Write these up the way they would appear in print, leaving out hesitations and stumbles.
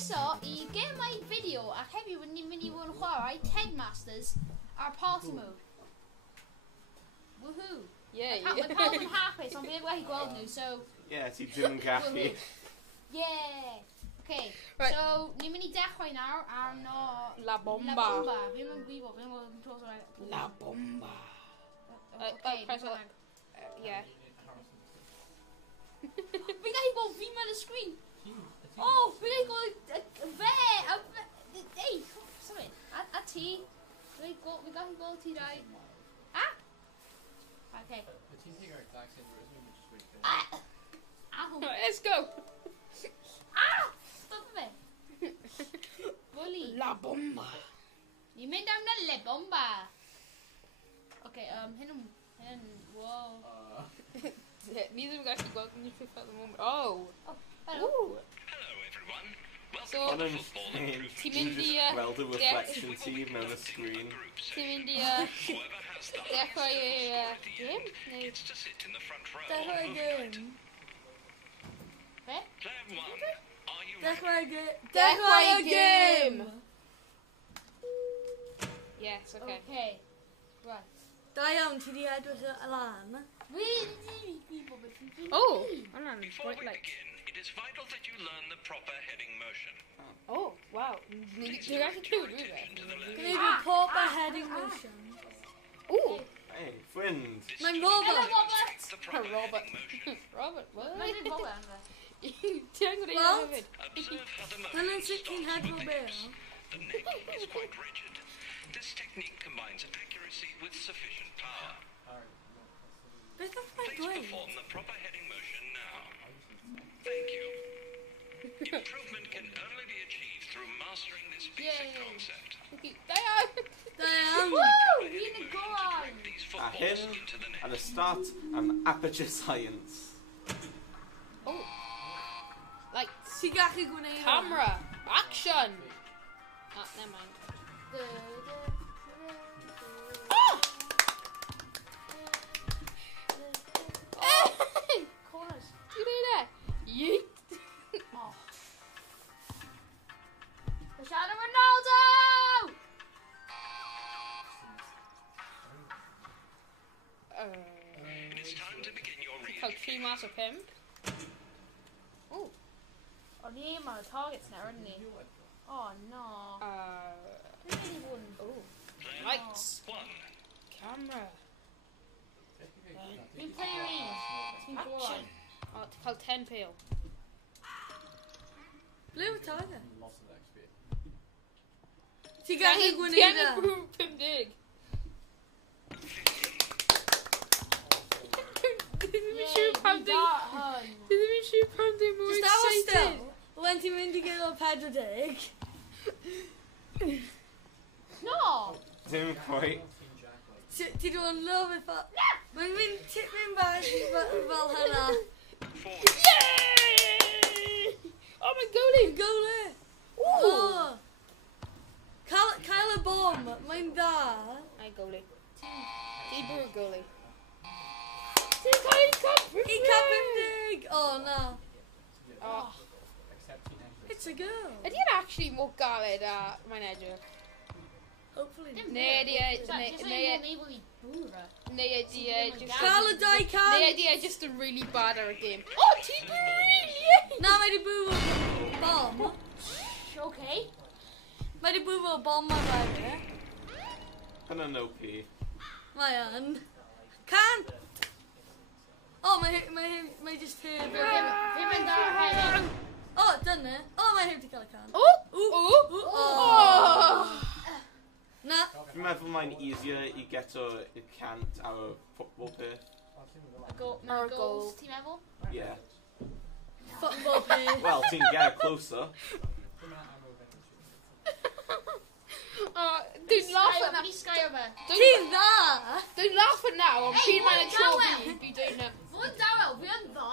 croeso I gemau fideo ac heddiw ni'n mynd I fod yn chwarae Headmasters ar party mode. Woohoo! Yeah, Mae pawb yn hapus ond fi ddim wedi gweld nhw, so... Yeah, ti ddim yn gallu. Yeah! Okay, Right. so ni'n mynd I dechrau nawr ar no... La bomba. La bomba. Fi ddim yn gwybod, fi ddim yn controls right. La bomba. Okay, press it. Yeah. Fi'n gallu gweld fi mewn y sgrin. Oh, fi'n gallu gweld fe. Ei, sorry. A ti. Fi'n gallu gweld ti rai. Ah? Okay. The team take our exact same route, we just wait there. Ow. Right, let's go. Ah! Stop me. Bully. La bomba. Ni'n mynd am na le bomba. Okay, hyn. Whoa. Fi ddim yn gallu gweld yn ffif at the moment. Oh. Hello. Ooh. Hello everyone. So, Ond yn ffyn, ti'n ti'n mynd I... just gweld y reflection ti mewn y screen. Ti'n mynd I... Whoever has the dechrau game? Neu... gets to sit in the front row. Dechrau of game. Be? Player 1, are you ready? Dechrau game. Dechrau game. Yes, okay. Okay. Right. Da iawn, ti di edrych y lan. Oh, hwnna'n Before bright we light. begin, it is vital that you learn the proper heading motion. Oh, wow. Dwi'n gallu clywed rhywbeth. Gwneud y pop a heading motion. Ooh. Hey, ffrind. Mae'n Hello, Robert. Robert. The proper Robert. heading motion. Robert, what? Mae'n dweud Robert am fe. Ti'n gwneud Wel? hefyd? Observe how the Hynny'n motion sut ti'n starts hedfo with be? this. The neck is quite rigid. This technique combines accuracy with sufficient power. Beth oedd mae'n Please dweud? perform the proper heading motion now. Thank you. Improvement can only be achieved through mastering this basic Yay. concept. Da iawn. Da iawn. Woo! Heading Fi'n y motion to gorau. direct these A footballs hyn, into the net. at the start, aperture science. Oh. Like, Ti'n gallu gwneud camera. Action. Ah, never mind. Ah! Corners. Ti'n gwneud e? Yeet. Oh. Cristiano Ronaldo! It is time to begin your Cael 3 mas o 5. Oh. O'n i yma y targets nawr, yn ni? Oh, no. Dwi'n mynd I fod yn... Oh. Player Lights. 1. Camera. Dwi'n player 1. Ti'n gorau. Action. Oh, ti'n cael 10 pale. Ble yw target? Lots of XP. Ti'n gallu gwneud e? 50. Yay, Siw fi pam da hwn. ddim yn siw pam ddim mwy Just awas excited. still. Len ti'n mynd I gael o 40. No! Dim quite. Ti dwi'n love it fa... Mae'n mynd tipyn bach fel hynna. 4. Yay! Oh, my goalie. Gole. Ooh. Oh. Cael y bom. Mae'n da. Ai, goalie. Di bwr goalie. Ti'n cael ei cap I cap 50. Oh, na. Oh. Except team entry. It's a girl. Ydy e'n actually mor galed a mae'n edrych? Hopefully. Neu ydy e... Just Neu like able I bwra. ydy e just... Cael y dau Neu can. ydy e just yn really bad ar y game. Oh, ti'n really? Na, mae di bwfo bom. Okay. Mae di bwfo bom ar fe. Hynna'n OP. Mae yn. Can! Oh, mae just heb... Fi'n mynd ar head. Oh, dyna. Oh, mae heb di cael y can. Oh! Oh! Oh. Na. Fi'n meddwl mae'n easier I get y cant ar y football peth. Ar Ar goals, goal. ti'n meddwl? Yeah. Football pay. Well, ti'n get closer. Oh, dwi'n laugh at Ni Sky over. Ti'n dda! Dwi'n laugh at now, ond Hey, pryd mae'n y what tro dawel? fi, fi dwi'n... Fod dawel, fi yn dda.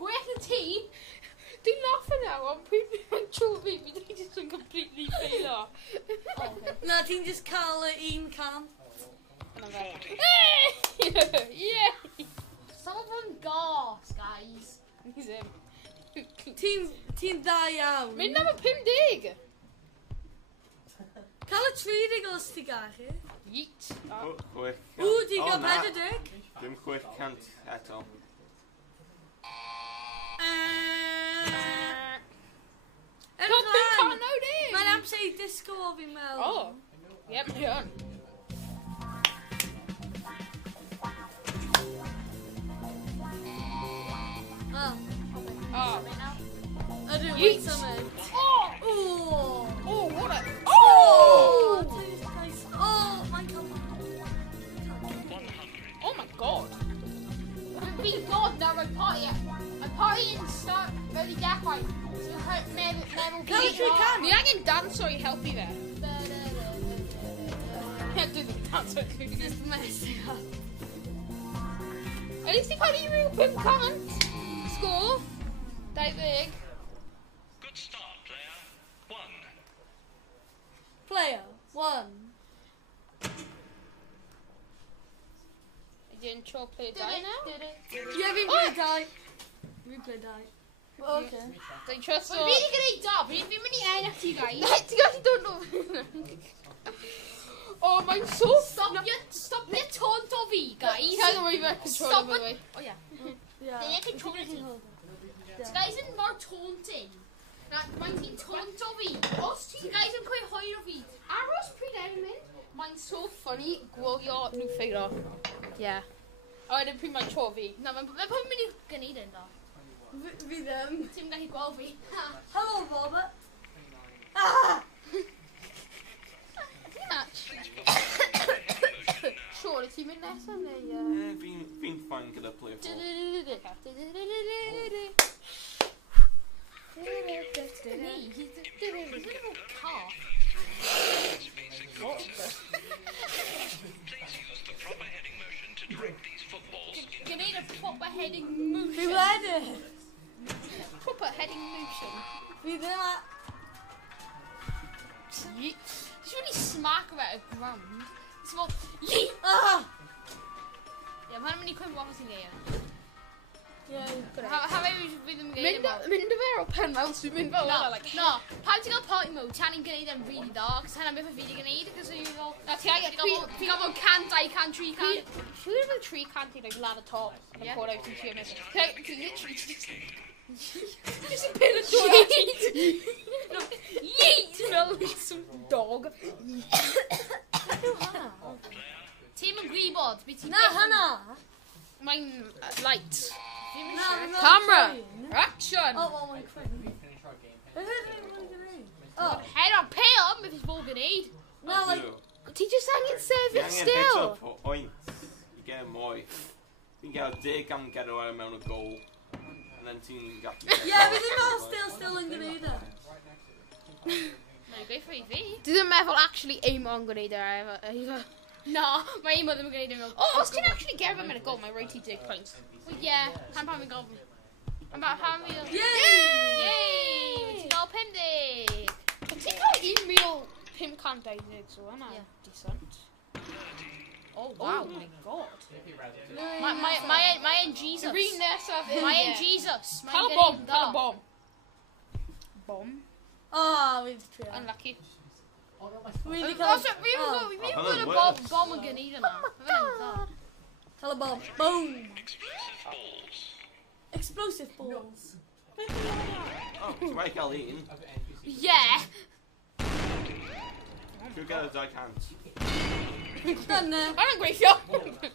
Gwech y ti. Dwi'n laugh at now, ond pryd mae'n y tro fi, fi dwi'n just yn completely fail o. Oh, okay. Na, ti'n just cael y un can. Yna fe. Hey! Yeah! Some of them gas, guys. He's in. Ti'n da iawn. Mynd am y 50. Cael y 30 os ti gallu. Yeet. Chwech. Ww, di O, gael na. 40. Dim 600 eto. Got pum can now, Dave. Mae'n amser i disgo o fi'n meddwl. Oh. Yep, mae on. Oh. Oh. Ydw, Yeet. mae'n symud. Oh. Oh. Oh, what a... Oh! Oh, mae'n cael... Oh my god. Fi'n god nawr, mae party yn start really dechrau. So meddwl Cael y 3 can. Fi angen danso i helpu fe. Ie, dwi ddim danso i chi. Just messing up. At least i cael i ryw 5 cant. Score. 20. Good start, player. 1. Player, 1. Ydy'n tro play die now? Ie, fi'n play die. Fi'n play die. Okay. Dwi'n trust o... Fi'n mynd i gwneud do, fi'n mynd i ennill ti guys. Na, ti'n gallu dod nhw. Oh, mae'n so... Stop your taunt o fi, guys. Cael ei fe control Stop efo it. fi. Oh yeah. Yeah. Then you control it. This guy's in more taunting. Mae'n ti'n taunt o fi. Os ti guys yn cwy hoer o fi. Aros pryd e'n mynd. Mae'n so funny gwylio nhw ffeiro. Yeah. A wedyn pryd mae'n tro fi. Na, mae'n mynd i gwneud yn do. Fi ddim. Ti'n gallu gweld fi. Hello, Robert. Ah! Siwr, ti'n mynd nesaf neu... Fi'n fine gyda play 4. Please use the proper heading motion to direct these footballs into Gwneud y proper heading Fi motion. wedi. Proper heading motion. Fi ddim a... Just really smack about the ground. It's more... Yeet! Ah! Yeah, mae'n mynd i cwyn bobl sy'n geio. Yeah. How about we fydd yn geio? Mynd y fe o pen fel sy'n mynd fel No, yna, like... no. Pam ti'n gael party mode, ti'n gwneud yn really dark, cos hynna beth o fi wedi gwneud, cos ti'n gael... Na, ti angen... Ti'n gael bod can, 2 can, 3 can. Siwr efo 3 canti, like, lan y top. And Yeah. then out and cheer miss. Ti literally just... Just a pin and door at you. No, yeet! Fel some dog. Ti'n mynd gwybod, beth ti'n Na, hynna. Mae'n light. Fi'n Na, mynd fi'n Camera. meddwl crane. Action. Oh, oh, mae'n crane. Finish our game. Beth ydyn nhw'n gwneud? Oh, Head on pay on, beth ys bod gwneud. no, like... Ti just angen Ti sefyll angen still. hit up point i gael mwy. Ti'n gael 10 am get away mewn o goal. And then ti'n gallu... Ie, fi ddim meddwl still yn gwneud e. No, go for fi. Dwi ddim meddwl actually aim on gwneud e. No, mae un ddim yn gwneud yn fel... O, os ti'n actually gerfo mewn y gol, mae'n rhaid ti 10 points. Well, yeah, pan fi'n gofyn. Pan fi'n... Yay! Yay! Ti'n gael 50! Ti'n cael 1,520, so hwnna Ie. decent. Oh, Wow, wow. my god. Mae'n Jesus. Yr un nesaf Mae'n Jesus. Cael y bom, cael y bom. Bom? Oh, fi wedi trio. Unlucky. Fi wedi Fi'n cael... gwybod y bom yn gwneud yna. Cael y bomb. Boom! explosive balls. Explosive balls. Oh, ti'n rhaid cael un. Yeah. Dwi'n gael y 2 cant. Dyna. Mae'n gweithio. Hynna fe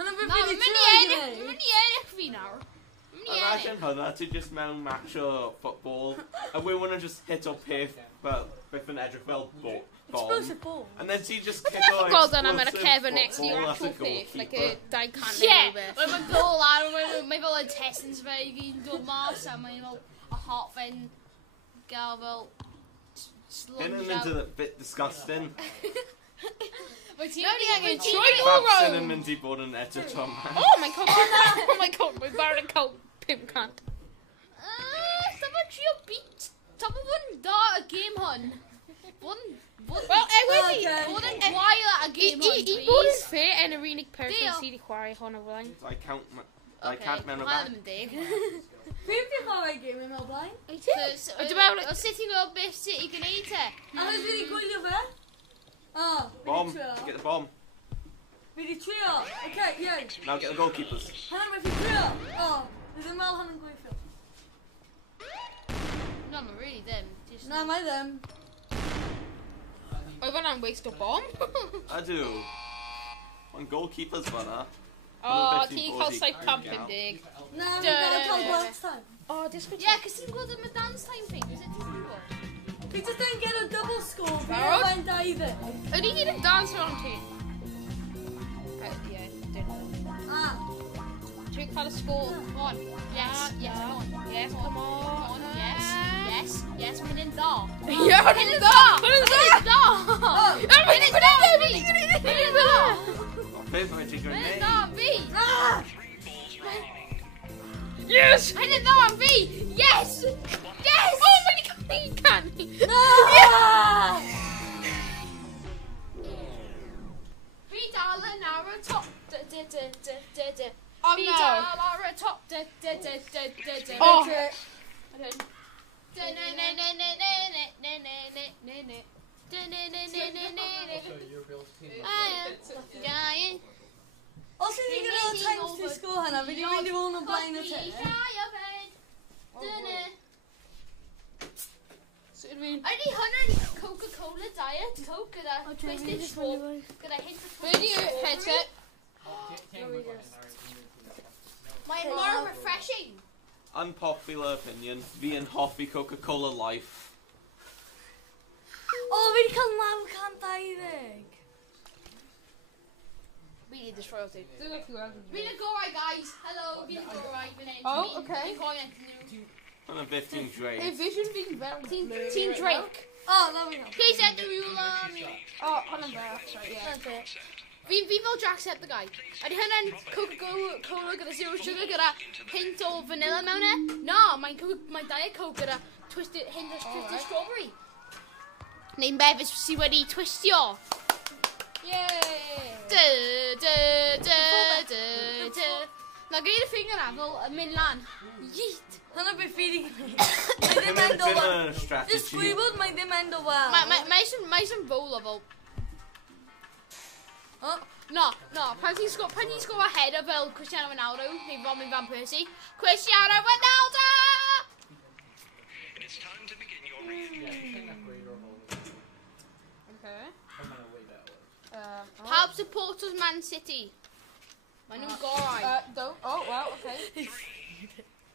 No, fi mae'n wedi mynd trio i i ennill. Mae'n gwneud. mynd i ennill fi nawr. Mae'n mynd i Imagine ennill. hwnna, ti just mewn match o football, a we want to just hit up peth, fel, beth yn edrych fel bomb. Explosive balls. And then ti just kick Ti'n o gweld yna mewn y explosive cefn next to football your at the actual faith, like goalkeeper. a dau can Yeah. neu rhywbeth. Mae'n gol ar, mae fel y testings fe i gyd yn dod mas, a mae'n fel a hot fe'n gael fel Hyn yn slunge mynd out. a bit disgusting. Mae ti'n Nawn ni angen ti'n- troi nhw Babs rownd. yn mynd i bod yn edrych Tom. Oh my god. Oh my god, mae'n barod yn cael 5 cant. Stop yn trio beat. Top of one da y game hwn. Bod Wel, wedi. yn gwael at y game hwn, I bod yn please. fair yn yr unig person Deal. sydd wedi chwarae hwn o flaen. I count my... I can't remember Mae back. ddim yn dig. Pryd ti'n chwarae game yn blaen? O sut ti'n gweld beth sut i gwneud te? A oes wedi gwylio fe? O, Bomb. fi di trio. Get the bomb. Fi di trio. Oce, ie. Now get the goalkeepers. Hanna mae fi trio. O, fi ddim meddwl hynny'n gweithio. No, mae really ddim. Just- Na, mae ddim. Oedd hwnna'n waste o bomb? I do. One goalkeepers fanna. O, ti'n cael saith pump yn dig. Na, fi'n gael cael glance time. O, disgwyl. Yeah, cos ti'n gweld am y dance time thing, is it ti'n gwybod? Fi just yn get a double score. Fi Barod? yn 20. Ydy ni ddim dance around ti? Ie, dyn. Ah, Dwi'n cael y sgôl. Come on. Yes, yes, come on. Yes, come Come on. on, yes, yes, mae'n un dda. Ie, hwn yn dda! Hwn yn dda! Mae'n un dda! Mae'n un dda! Mae'n un dda! Beth mae'n ti'n Mae'n un gwneud? dda am fi! ah! Yes! Mae'n un dda am fi! Yes! Yes! O, mae'n i cael ei canu! Ah! Fi dal yn ar y top. Oh, Fi no. dal ar y top. Oh. So your Bill's team. Os ydych chi'n gael times to score hynna, fi di mynd i fod yn blaen y te. Ydy hwnna'n Coca-Cola Diet Coke gyda twisted straw gyda hint of Be di headset? Mae'n mor refreshing. Unpopular opinion. Fi yn hoffi Coca-Cola Life. O, fi di cael 920. Fi di destroy ti. Dwi'n eich gweld. Fi'n y gorau, guys. Hello, fi'n y gorau. Oh, okay. Fi'n gorau nhw. Hwna beth ti'n Ei dweud. vision fi'n very blurry. Team Drake. O, na fi na. Please set the rule on. O, hwn yn dda, sorry, ie. That's it. Fi'n fel Jacksepticeye. Ydy hynna'n Coca-Cola gyda zero sugar gyda hint o vanilla mewn e? No, mae'n Diet Coke gyda hint o twisted strawberry. Neu'n befus sydd wedi twistio. Yay! Na gyd y ffinger afel yn mynd lan. Yeet! Hynna beth fi di gwneud. Mae ddim end o Dyna wel. Just strategy. gwybod mae ddim end o wel. Mae sy'n bowl o fel. O, No, pan ti'n sgwr a header fel Cristiano Ronaldo, neu Robin Van Persie. Cristiano Ronaldo! It is time to begin your Yeah, take that grade or hold it. Okay. I'm gonna wait that way. Pawb supporters Man City. Mae nhw'n gorau. Oh, well, okay.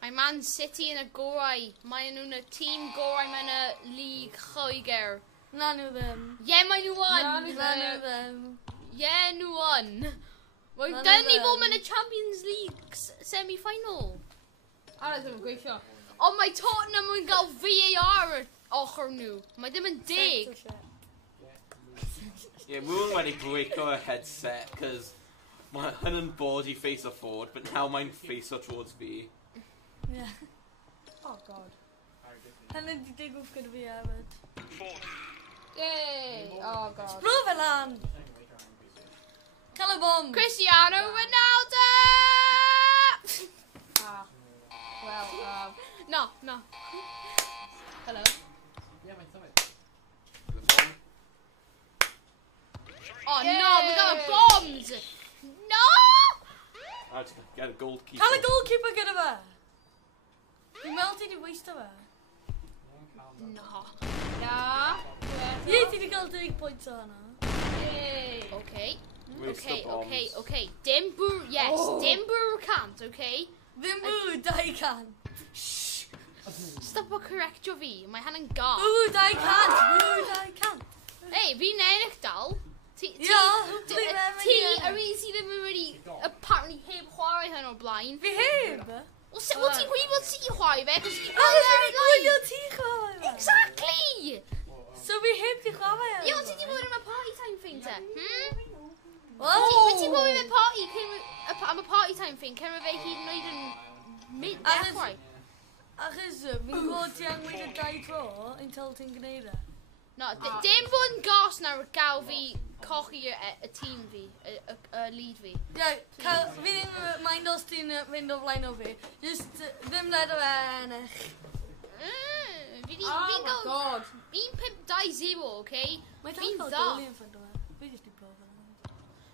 Mae Man City yn y gorau. Mae nhw'n y tîm gorau mewn y League Lloegr. na nhw ddim. Ie, mae nhw yn. Na nhw Na nhw ddim. Ie, nhw yn. Mae Na nhw dyn ni ddim. fod mewn y Champions League semi-final. Ara, ddim yn gweithio. Ond mae Tottenham yn cael VAR ochr nhw. Mae ddim yn dig. Yeah, Moon wedi breako a headset, cos mae hyn yn bod I face o forward, but now mae'n face o towards fi. Yeah. Oh, God. Hynny di digwydd gyda fi hefyd. 40. Yay! Oh, God. Bro fe lan. Cael y bom. Cristiano Ronaldo! Ah. Well, No. Hello. Yeah, my stomach. Oh Yay! no, we got the bombs! No! I had to get a goalkeeper. Cael y goalkeeper gyda fe. Fi'n meddwl ti di weista fe. No. yeah. Ie, ti di cael 10 pwynt o hynna. Yay! Okay. Waste the bombs. Okay. Dim brew, yes. Oh. Dim brew can't, okay? Ddim bwyd, 2 can. Shh. Stop o correctio fi. Mae hynny'n gar. Bwyd, 2 can. Bwyd, 2 can. Hey, fi'n ennill dal. Ti, hopefully mae'n ti, mynd i yr un sydd ddim yn wedi, apparently heb chwarae hyn o'r blaen. Fi heb. Wel, ti'n gwybod ti chwarae fe, cos ti'n Achos fi chwarae di gwylio ti chwarae fe. Exactly! So fi heb di chwarae fe. Ie, ond ti di bod yn y party time thing te? Wow. Wyt ti'n bod yn y party, am y party time thing, cyn fe hyd yn oed yn mid Achos- dechrau? Achos fi'n gwybod ti angen wneud y 2 tro until ti'n gwneud e. No, dim bod yn gas nawr gael fi cochi y tîm fi, y lead fi. Ie, fi ddim mind os ti'n fynd o flaen o fi. Just ddim led o ennill. Fi Oh my god. 1520, okay? Mae Fi'n dal dda. fel goli yn ffynd o e. Fi jyst i prof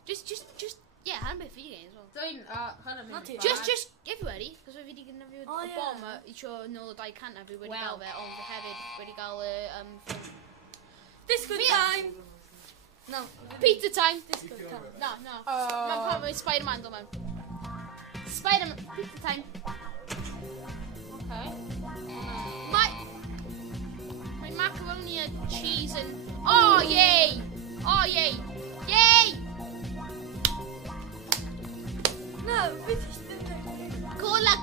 Just, yeah, hand bit video games as well. Dwi'n, hwnna Na ti. mynd. Just everybody, because we've wedi gynnafio Oh, y yeah. bom isio nôl o 200 a fi wedi Wel. gael fe, ond fi hefyd wedi gael y Disco Fi- time! No. pizza time. Disco time. No. Mae'n pan mae Spider-Man dod mewn. Spider-Man, pizza time. Okay. Mae macaroni a cheese and... Oh, yay! Oh, yay! Yay! No, fi jyst ddim. Cola,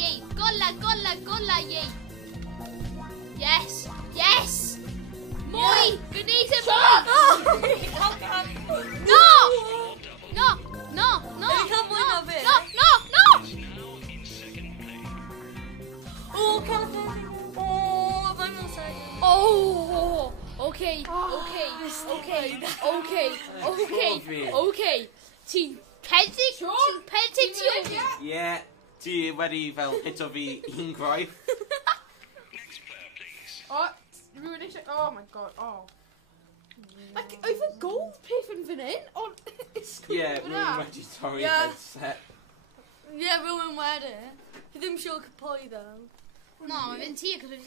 yay! Cola, yay! Yes! Mwy! Gwneud y mwy! No! Ei, cael mwy na fi. No! Now in second place. O, cael mwy. O, fain o'n second. Oh! Okay. Ti'n pentig ti o fi? Yeah, ti wedi fel hito fi un groen. Next player, please. Oh, rhywun eisiau... Oh my god, oh. Like, oedd y gold peth yn fan hyn, ond... Yeah, rwy'n wedi torri Yeah. headset. Ie, rhywun wedi. Fi ddim siŵr pwy ddo. No, mae fe'n ti, cos we've...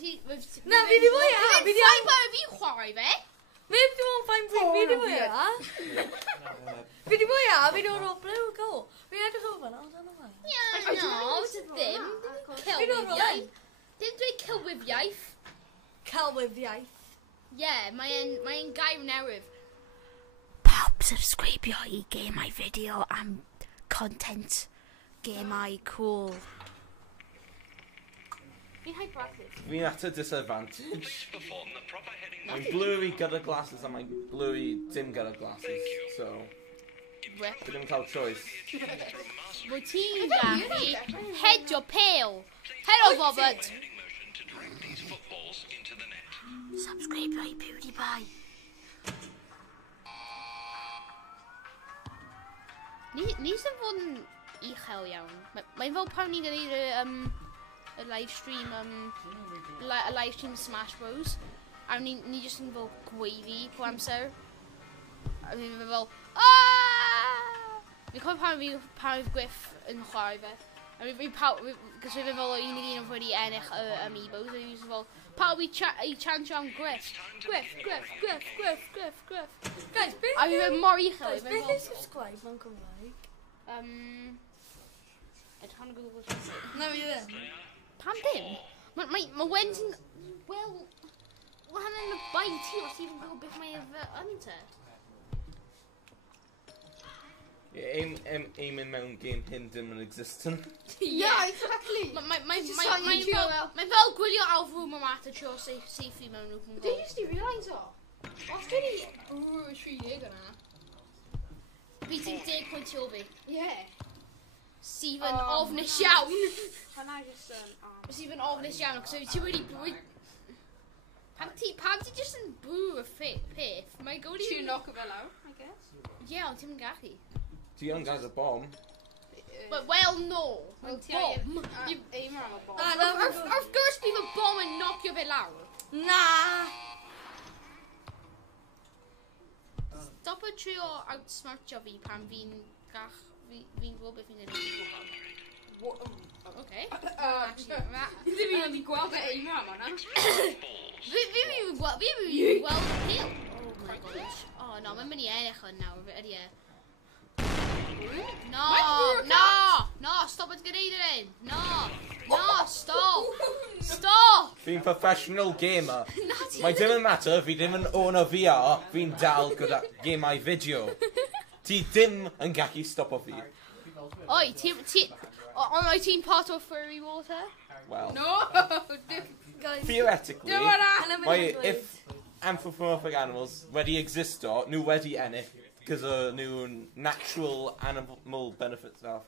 Na, fi di fwy a. Fi di Fi'n fawr fi chwarae fe. Fi di fwy fain fi di fwy a. Fi di fwy a, fi di o'r blew go. Fi'n edrych o fan, ond yna fe. No, ddim. Celwyddiaeth. Dim dweud celwyddiaeth. Celwyddiaeth. Yeah, mae'n gair newydd. Pawb subscribio I Gemau Fideo am content gemau cool. Fi'n hyperactive. Fi'n at a disadvantage. Please perform the proper heading Mae'n blurry gyda glasses a mae'n blurry dim gyda glasses. So, Rip. fi ddim cael choice. through mastering Wyt ti'n gallu hedio pêl. Helo, Robert. heading motion to direct these footballs into the net. Subscribio I PewDiePie. Ni sy'n fod yn uchel iawn. Mae'n fel pan ni'n gwneud y live stream, y live stream Smash Bros. A ni jyst yn fel gweiddi po amser. A fi'n fel, aaaah! Fi'n cofio pan fi Gwyff yn chwarae fe. A fi'n cos fi'n fel un o'n wedi ennill y amiibos. A fi'n fel, pawb I chantio am Gwyff. Gwyff. Guys, beth A fi'n mor uchel. Guys, beth yw subscribe mewn Cymraeg? Edrych yn Google Translate. Na fi ddim. Pam dim? Mae Wen sy'n... Wel... Wahan yn y bai ti os ti'n gwybod beth mae yn te. Aiming mewn game hyn dim yn existent. Yeah, exactly. Mae'n fel gwylio Alfrwm am at y tro seithi mewn open Did goal. you just realise o? Os gen i... Rwy'n 30 yna. Fi ti'n 10 pwynt o fi. Yeah. Sydd yn ofnus iawn. Hynna just Sydd yn ofnus iawn, cos ti wedi bwyd... Pam ti jyst yn bww y peth, mae gwrdd Ti'n knock o fel lawr, I guess. Ie, ond ti'n gallu. Ti yn gael y bom. Well, no. Wel, ti Bom. aim am y bom. Wrth gwrs bydd y bom yn knockio fe lawr. Na! Stop y trio outsmartio fi pan fi'n gwybod beth fi'n gwneud. Okay. Ddim yn mynd i gweld e aim am hwnna. Fi fi'n gweld y pil. Oh my gosh. Oh no, mae'n mynd I ennill yn nawr, ydy e. No, stop it gwneud yr un. No, stop. Fi'n professional gamer. Mae dim yn matter, fi ddim yn owner VR, fi'n dal gyda gemau fideo. Ti ddim yn gallu stopo fi. Oi, ti'n part o furry water? Well, No! Guys, theoretically, Helen mae Wyddley. if anthropomorphic animals wedi existo, nhw wedi ennill, cos o nhw'n natural animal benefit stuff.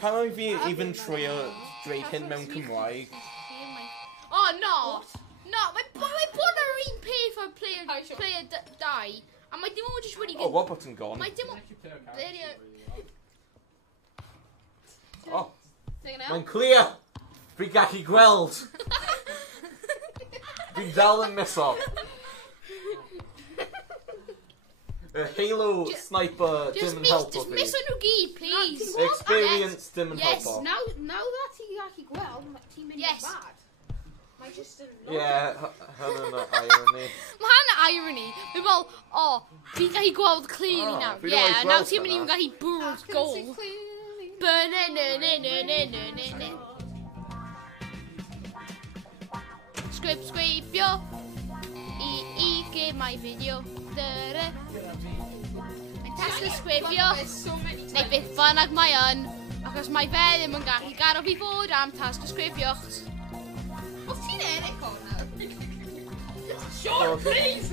Pan oedd fi even trio dweud hyn mewn Cymraeg, Oh no! No, mae bod yr un peth o'r player 2 A mae dim ond jyst wedi... Oh, what button gone? Mae dim You ond... can actually play our There you characters really well. Oh, Thing mae'n clear! Fi gallu gweld! Fi'n dal yn miso. Y Halo sniper dim yn helpo fi. Just miss nhw gyd, please. Experience dim yn Yes. helpo. Now that ti'n gallu gweld, ti'n mynd Yes. bad. Mae just yn... Yeah, hynny'n irony. Mae hynna irony. Fi fel, oh, fi'n gallu gweld clearly Oh, now. fi 'di Yeah, rhoi a now gweld ti'n mynd hwnna. i'n gallu bwrdd gold. Sgripio I gemau fideo. Mae'n test ysgrifio neu beth bynnag mae yn, achos mae fe ddim yn gallu garo fi fod am tast ysgrifioch. Os ti'n enig hwnna? Sean, please!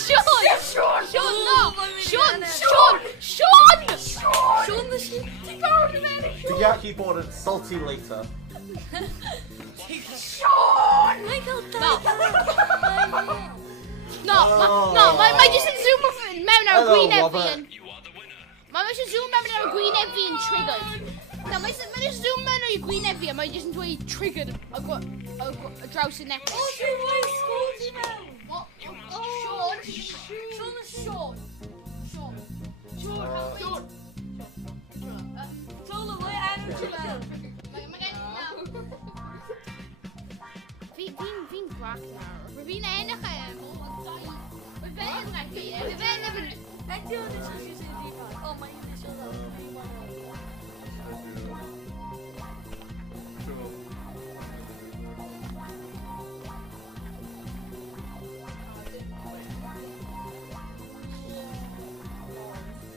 Sean! Sean, no! Sean! Sean! Sean! Sean the sheep! Ti'n barod yn enig? Fi gallu bod yn salty later. No, mae jyst yn zoom mewn ar Hello, gwyneb fi Robert. yn... Mae jyst yn zoom mewn ar gwyneb fi yn triggered. No, mae jyst zoom mewn ar gwyneb fi a mae jyst yn dweud triggered a draws y neck. O, dwi'n rhoi sgwrs i mewn. Sean! Sean is Sean! Sean! Sean! Tola, mae enw ti mewn. Mae gen i nawr. Fi'n gwach nawr. Fi'n enach e. Mae fe yn enach i. Mae fe yn enach i. Edi o'n eisiau sy'n di fan. O, mae'n eisiau dda.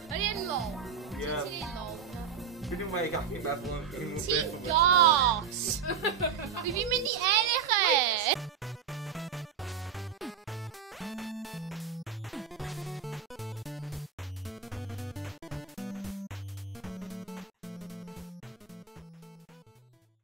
Mae'n un lol. Ie. Ti'n un lol. Fi ddim wedi gallu meddwl yn unrhyw Ti'n beth. gas! Fi'n mynd